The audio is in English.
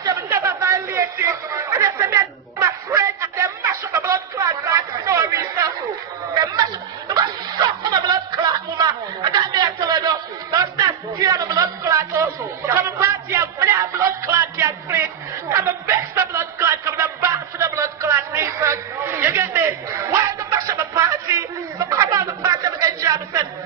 Them never violated. And they say me and my friend and they mash up the blood clot like no reason to. They mash up, they must suck on the blood clot, woman. And that me I tell her no. Don't start stealing the blood clot also. Come and party and play a blood clot can play. Come and vex the blood clot, come and back for the blood clot reason. You get me? Why the mash up a party? So come on the party and enjoy myself.